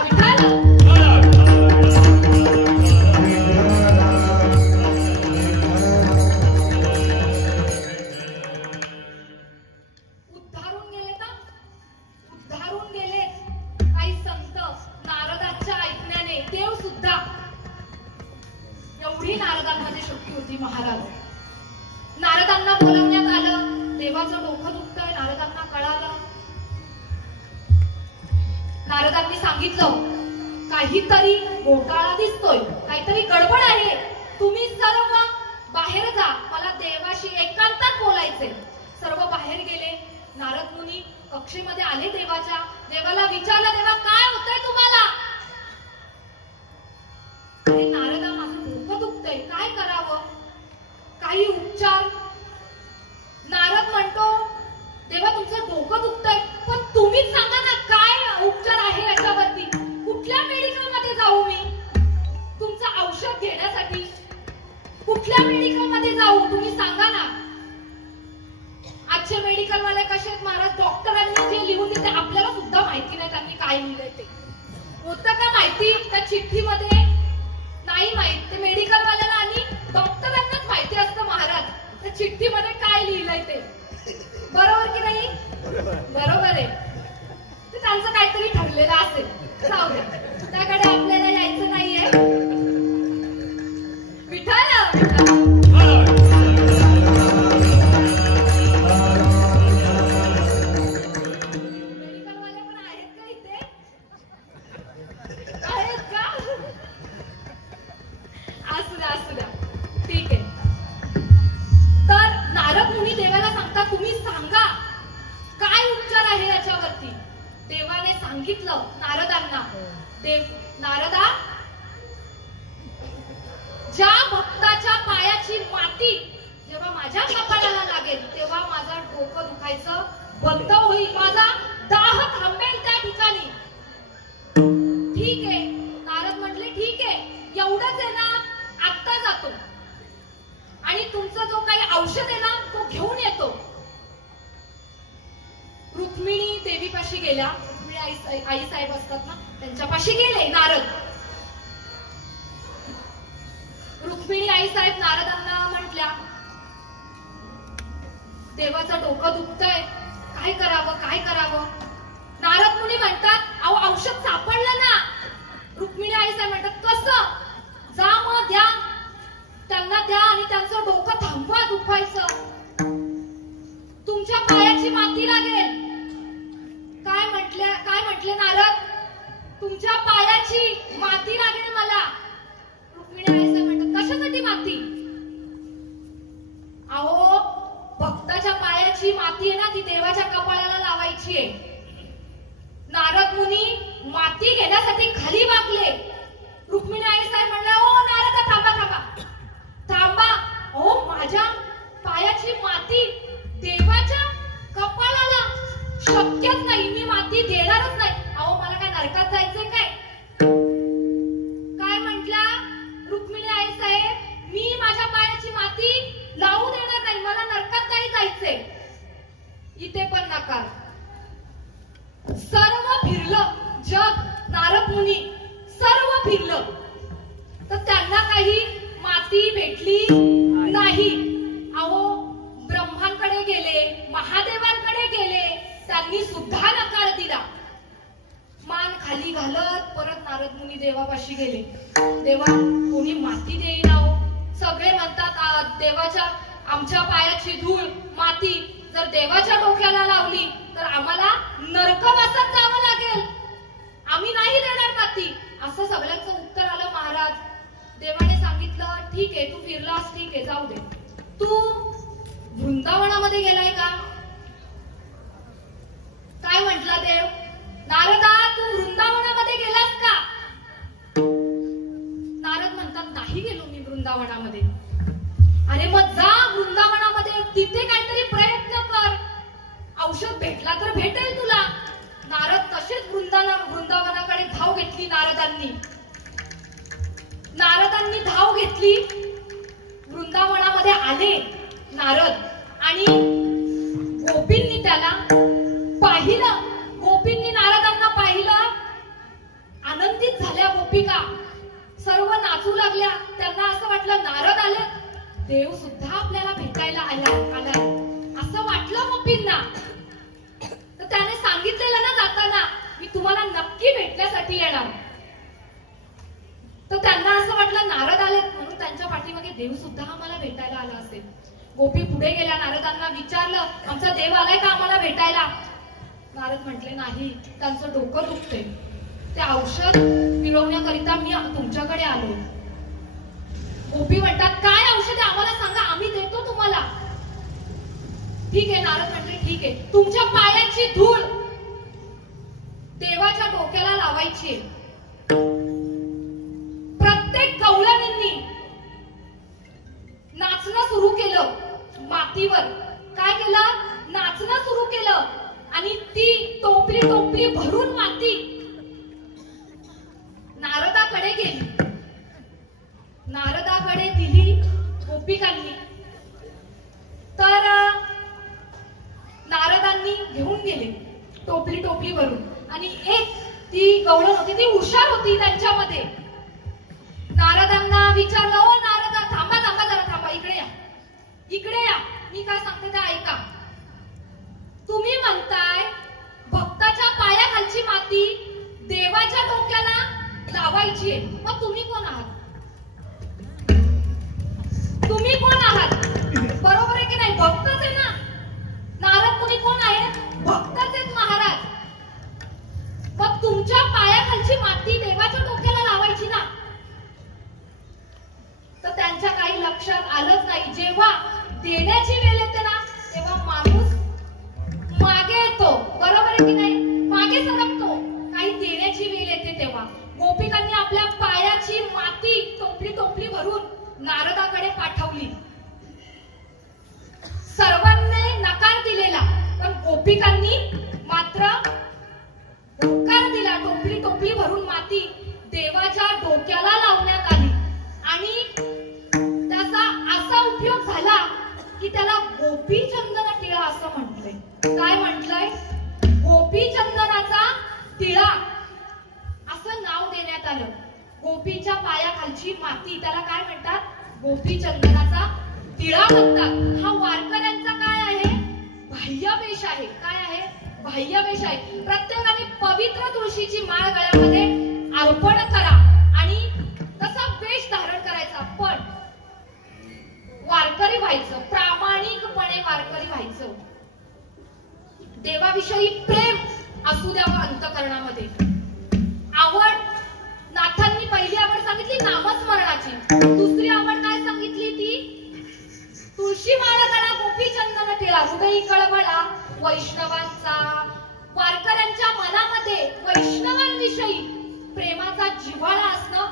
उद्धारून गेले काही संत नारदांच्या ऐकण्याने. देव सुद्धा, एवढी नारदांमध्ये शक्ती होती महाराज. नारदांना बोलवण्यात आलं. देवाचं डोकं दुखतंय, नारदांना कळालं. नारदांनी सांगितलं काहीतरी घोटाळा दिसतोय, काहीतरी गडबड आहे. तुम्ही सर्व बाहेर जा, मला देवाशी एकांतात बोलायचे. सर्व बाहेर गेले. नारद मुनी कक्षेमध्ये आले देवाच्या. देवाला विचारलं, देवा काय होतंय तुम्हाला? अरे नारदा, माझं डोकं दुखतंय, काय करावं? काही उपचार? नारद म्हणतो, देवा तुमचं डोकं दुखतंय, पण तुम्हीच सांगा ना काय उपचार आहे याच्यावरती. कुठल्या मेडिकल मध्ये जाऊ मी तुमचं औषध घेण्यासाठी? कुठल्या मेडिकल मध्ये जाऊ तुम्ही सांगा ना. आजचे मेडिकल वाले कसे आहेत महाराज, डॉक्टरांनी जे लिहून दिले आपल्याला सुद्धा माहिती नाही त्यांनी काय लिहिलंय ते. होतं का माहिती त्या चिठ्ठीमध्ये? नाही माहित. ते मेडिकल वाल्याला आणि डॉक्टरांनाच माहिती असतं महाराज त्या चिठ्ठीमध्ये काय लिहिलंय ते. बरोबर की नाही? बरोबर आहे. ते त्यांचं काहीतरी ठरलेलं असेल, जाऊ द्या, त्याकडे आपल्याला यायचं नाहीये. मेडिकल वाले पण आहेत का इथे? आहेत का? असू द्या, ठीक आहे. तर नारद मुनी देवाला सांगतात, तुम्ही सांगा काय उपचार आहे याच्यावरती. देवाने सांगितलं नारदांना, नारदा, ज्या भक्ताच्या पायाची माती जेव्हा माझ्या कपाळाला लागेल तेव्हा माझं डोकं दुखायचं बंद होईल, माझा दाह थांबेल त्या ठिकाणी. ठीक आहे. नारद म्हटले ठीक आहे, एवढंच आहे ना, आत्ता जातो आणि तुमचा जो काही औषध आहे ना तो घेऊन येतो. रुक्मिणी देवीपाशी गेल्या. रुक्मिणी आई साहेब असतात ना, त्यांच्यापाशी गेले नारद. रुक्मिणी आई साहेब नारदांना म्हटल्या, देवाचं डोकं दुखतंय, काय करावं? नारद मुनी म्हणतात, अहो औषध सापडलं ना. रुक्मिणी आई साहेब म्हणतात, कसं? जा मग द्या, त्यांना द्या आणि त्यांचं डोकं थांबवा दुखायचं. तुमच्या पायाची माती लागेल. काय म्हटले नारद? तुमच्या पायाची माती लागेल मला. रुक्मिणी आई साहेब म्हणतात, कशासाठी माती? अहो भक्ताच्या पायाची माती आहे ना, ती देवाच्या कपाळाला लावायची आहे. नारद मुनी माती घेण्यासाठी खाली वाकले. रुक्मिणी आई साहेब म्हणल्या, ओ नारद थांबा. ओ माझ्या पायाची माती देवाच्या कपाळाला शक्यच नाही, मी माती देणारच नाही. अहो मला काय नरकात जायचंय काय? काय म्हटल्या रुक्मिणी आई साहेब, मी माझ्या पायाची माती लावू देणार नाही, मला नरकात नाही जायचंय. इथे पण नकार. सर्व फिरलं जग, नारद मुनी सर्व फिरलं, तर त्यांना काही माती भेटली देवापाशी गेले. देवा कोणी माती देईना हो. सगळे म्हणतात देवाच्या आमच्या पायाची धूळ माती जर देवाच्या डोक्याला लावली तर आम्हाला नरकवासात जावं लागेल, आम्ही नाही देणार माती. असं सगळ्यांचं उत्तर आलं महाराज. देवाने सांगितलं ठीक आहे, तू फिरलास ठीक आहे, जाऊ दे. तू वृंदावनामध्ये गेलाय का? काय म्हटला देव? नारदा तू वृंदावनामध्ये गेलास का? नारद म्हणतात नाही गेलो मी वृंदावनामध्ये. अरे मग जा वृंदावनामध्ये, तिथे काहीतरी प्रयत्न कर, औषध भेटला तर भेटेल तुला. नारद तसेच वृंदावनाकडे धाव घेतली. नारदांनी धाव घेतली. वृंदावनामध्ये आले नारद आणि गोपींनी त्याला पाहिलं. गोपींनी नारदांना पाहिलं. आनंदित झाल्या गोपिका, सर्व नाचू लागल्या. त्यांना असं वाटलं नारद आले, देव सुद्धा आपल्याला भेटायला आलाय असं वाटलं गोपींना. तर त्याने सांगितलेलं ना जाताना मी तुम्हाला नक्की भेटण्यासाठी येणार. तर त्यांना असं वाटलं नारद आलेत म्हणून त्यांच्या पाठीमागे देव सुद्धा आम्हाला भेटायला आला असेल. गोपी पुढे गेल्या, नारदांना विचारलं आमचा देव आलाय का आम्हाला भेटायला? नारद म्हटले नाही, त्यांचं डोकं दुखतंय, ते औषध मिळवण्याकरिता मी तुमच्याकडे आलो. गोपी म्हणतात काय औषध आहे आम्हाला सांगा, आम्ही देतो तुम्हाला. ठीक आहे. नारद म्हटले ठीक आहे, तुमच्या पायाची धूळ देवाच्या डोक्याला लावायची. प्रत्येक गवळणींनी नाचणं सुरू केलं मातीवर. काय केलं? नाचणं सुरू केलं. आणि ती टोपली टोपली भरून माती नारदाकडे गेली. नारदाकडे दिली गोपिकांनी. तर नारदांनी घेऊन गेले टोपली टोपली भरून. आणि एक ती गवळण होती, ती हुशार होती त्यांच्यामध्ये. नारदांना विचारलं ओ नारदा थांबा थांबा जरा थांबा, इकडे या, इकडे या, मी काय सांगते ते ऐका. तुम्ही म्हणताय भक्ताच्या पायाखालची माती देवाच्या डोक्याला लावायची आहे, मग तुम्ही कोण आहात? तुम्ही कोण आहात? बरोबर आहे की नाही? भक्तच आहे ना. नारद मुनी कोण आहेत? भक्तच आहेत महाराज. मग तुमच्या पायाखालची माती देवाच्या डोक्याला लावायची ना. तर त्यांच्या काही लक्षात आलंच नाही. जेव्हा देण्याची वेळ येते ना तेव्हा माणूस मागे येतो. बरोबर आहे की नाही? मागे सरकतो. काही देण्याची वेळ येते तेव्हा. गोपिकांनी आपल्या पायाची माती टोपली टोपली भरून नारदाकडे पाठवली. सर्वांनी नकार दिलेला, पण गोपिकांनी मात्र होकार दिला. टोपली टोपली भरून माती देवाच्या डोक्याला लावण्यात आली. आणि त्याचा असा उपयोग झाला की त्याला गोपी चंदन टिळा असं म्हटलंय. काय म्हटलंय? गोपी चंदनाचा टिळा असं नाव देण्यात आलं. गोपीच्या पायाखालची माती त्याला काय म्हणतात? गोपी चंदनाचा टिळा म्हणतात. हा वारकऱ्यांचा काय आहे? बाह्यवेश आहे. काय आहे? बाह्यवेश आहे. प्रत्येकाने पवित्र तुळशीची माळ गळ्यामध्ये अर्पण करा आणि तसा वेश धारण करायचा. पण वारकरी व्हायचं, प्रामाणिकपणे वारकरी व्हायचं. देवाविषयी प्रेम असू द्यावं अंतःकरणामध्ये. आवड, नाथांनी पहिली आवड सांगितली नामस्मरणाची. दुसरी आवड काय सांगितली? ती तुळशी माळा गळा, गोपी चंदन टिळा, हृदयी कळवळा वैष्णवांचा. वारकऱ्यांच्या मनामध्ये वैष्णवांविषयी प्रेमाचा जिव्हाळा असणं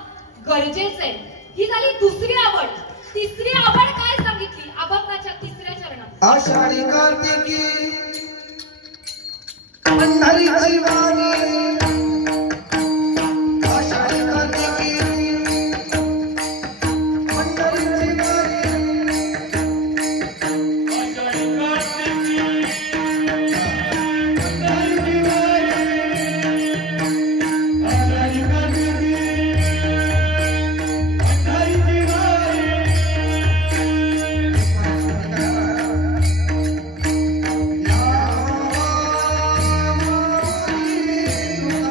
गरजेचं आहे. ही झाली दुसरी आवड. तिसरी आवड काय सांगितली? अभंगाच्या तिसऱ्या चरणात. आषाढी कार्तिकी पंढरीची वाणी, आषाढी कार्तिकी पंढरीची वाणी, आषाढी कार्तिकी पंढरीची वाणी, आषाढी कार्तिकी पंढरीची वाणी. या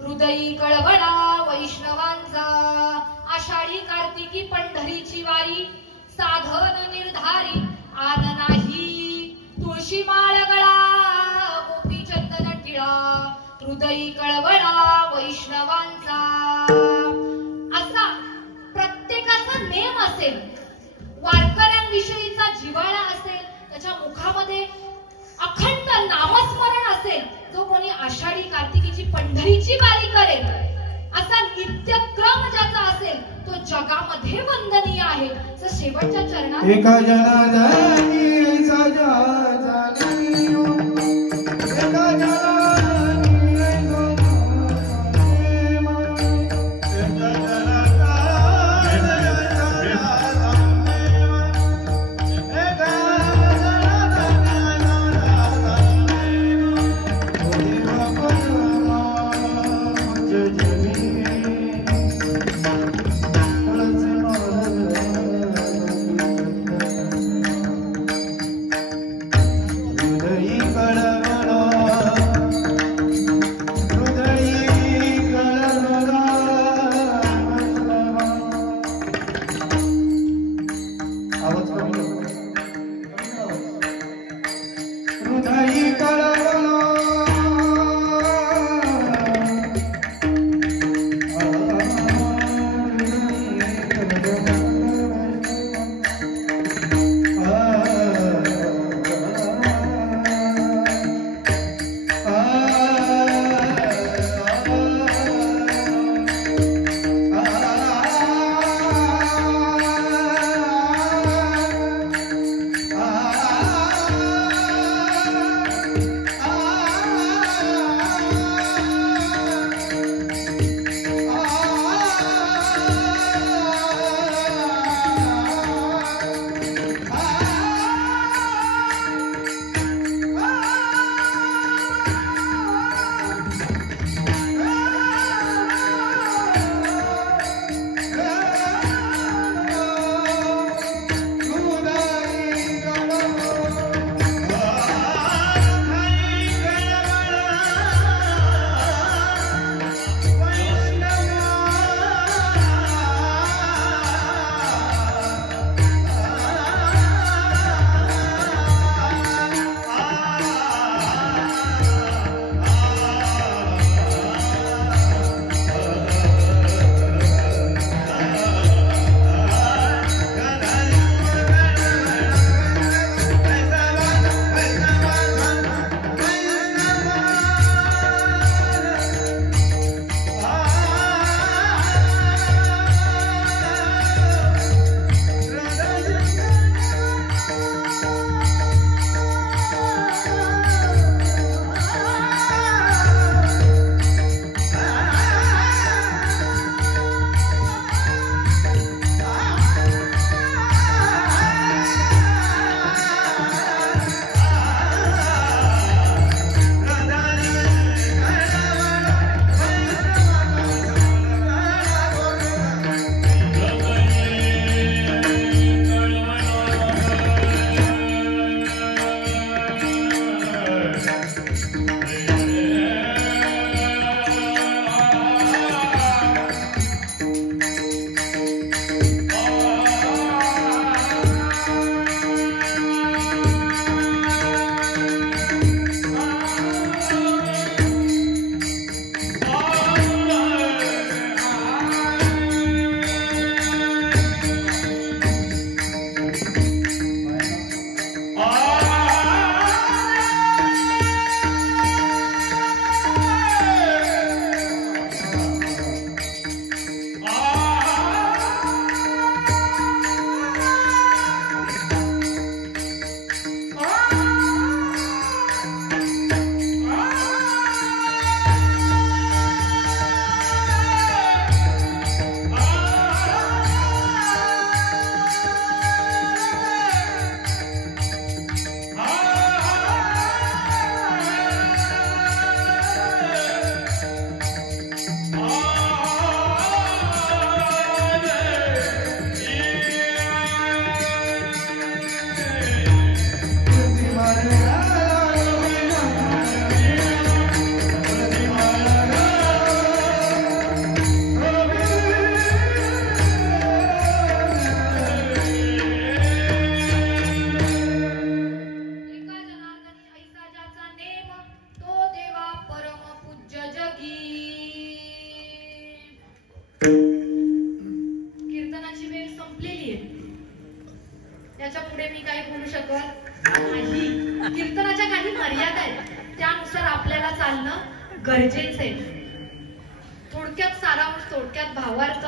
हृदयी कळवळा वैष्णवांचा आषाढी कार्तिकी पंढरीची वारी साधन निर्धारी आन नाही तुळशी माळ गळा गोपी चंदन टिळा हृदयी कळवळा वैष्णवांचा असा प्रत्येकाचा नेम असेल, वारकऱ्यांविषयीचा जिव्हाळा असेल, त्याच्या मुखामध्ये अखंड नामस्मरण असेल, जो कोणी आषाढी कार्तिकीची पंढरीची वारी करेल असा नित्यक्रम ज्याचा असेल तो जगामध्ये वंदनीय आहे. तर शेवटच्या चरणात एका जनाजानी सजा जानी एका जनाजानी याच्या पुढे मी काही बोलू शकत नाही. कीर्तनाच्या काही मर्यादा आहेत, त्यानुसार आपल्याला चालणं गरजेचं आहे. थोडक्यात सारांश, थोडक्यात भावार्थ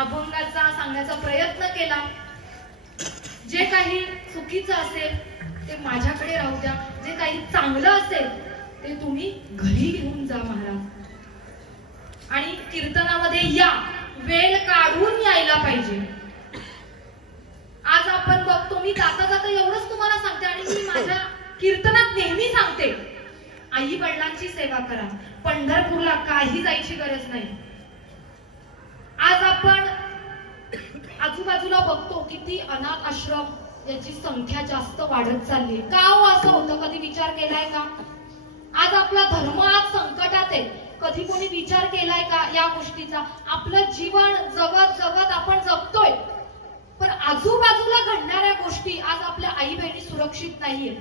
अभंगाचा सांगण्याचा प्रयत्न केला. जे काही चुकीचं असेल ते माझ्याकडे राहू द्या, जे काही चांगलं असेल ते तुम्ही घरी घेऊन जा महाराज. आणि कीर्तनामध्ये या, वेळ काढून यायला पाहिजे. आज आपण बघतो, मी जाता जाता एवढंच तुम्हाला सांगते आणि मी माझ्या कीर्तनात नेहमी सांगते, आई वडिलांची सेवा करा. पंढरपूरला काही जायची गरज नाही. आज आपण आजूबाजूला बघतो किती अनाथ आश्रम याची संख्या जास्त वाढत चालली. का हो असं होतं, कधी विचार केलाय का? आज आपला धर्म आज संकटात आहे, कधी कोणी विचार केलाय का या गोष्टीचा? आपलं जीवन जगत जगत आपण जगतोय, पण आजूबाजूला घडणाऱ्या गोष्टी आज आपल्या आई बहिणी सुरक्षित नाहीये.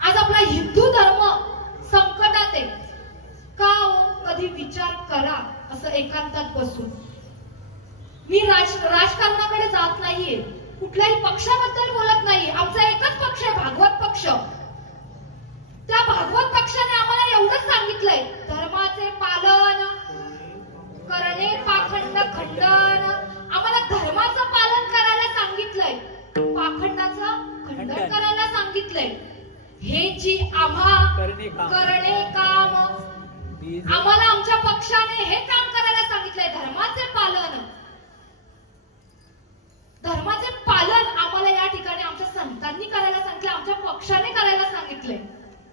आज आपला हिंदू धर्म संकटात आहे. का हो? कधी विचार करा असं एकांतात बसून. मी राजकारणाकडे जात नाहीये, कुठल्याही पक्षाबद्दल बोलत नाही. आमचा एकच पक्ष आहे, भागवत पक्ष. त्या भागवत पक्षाने आम्हाला एवढंच सांगितलंय, धर्माचे पालन करणे, पाखंड खंडन. आम्हाला धर्माचं पालन करायला सांगितलंय, पाखंडाचं खंडन करायला सांगितलंय. हे जी करणे काम, आम्हाला आमच्या पक्षाने हे काम करायला सांगितलंय, धर्माचे पालन. धर्माचे पालन आम्हाला या ठिकाणी आमच्या संतांनी करायला सांगितलं, आमच्या पक्षाने करायला सांगितलंय.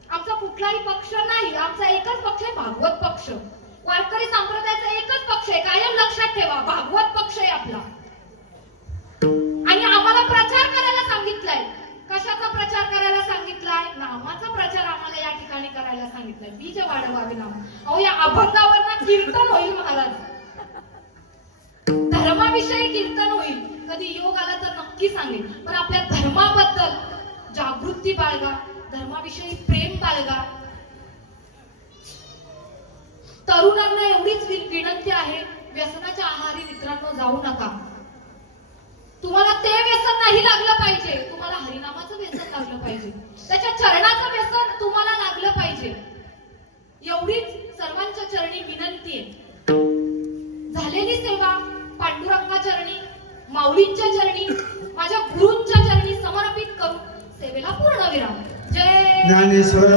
आमचा कुठलाही पक्ष नाही, आमचा एकच पक्ष आहे, भागवत पक्ष. वारकरी संप्रदायाचा एकच पक्ष आहे, कायम लक्षात ठेवा, भागवत पक्ष आहे आपला. आणि आम्हाला प्रचार करायला सांगितलाय. कशाचा प्रचार करायला सांगितलाय? नामाचा प्रचार आम्हाला या ठिकाणी करायला सांगितलाय. बीज वाढवावे नाम. अहो, या अभंगावर ना कीर्तन होईल महाराज, धर्माविषयी कीर्तन होईल. कधी योग आला तर नक्की सांगेल. पण आपल्या धर्माबद्दल जागृती बाळगा, धर्माविषयी प्रेम बाळगा. तरुणांना एवढीच विनंती आहे, व्यसनाच्या आहारी मित्रांनो जाऊ नका. तुम्हाला ते व्यसन नाही लागलं पाहिजे, तुम्हाला हरिनामाचं व्यसन लागलं पाहिजे, त्याच्या चरणाचं व्यसन तुम्हाला लागलं पाहिजे. एवढीच सर्वांच्या चरणी विनंती आहे. झालेली सेवा पांडुरंगा चरणी, माऊलींच्या चरणी, माझ्या गुरूंच्या चरणी समर्पित करून सेवेला पूर्ण विराम. जय ज्ञानेश्वर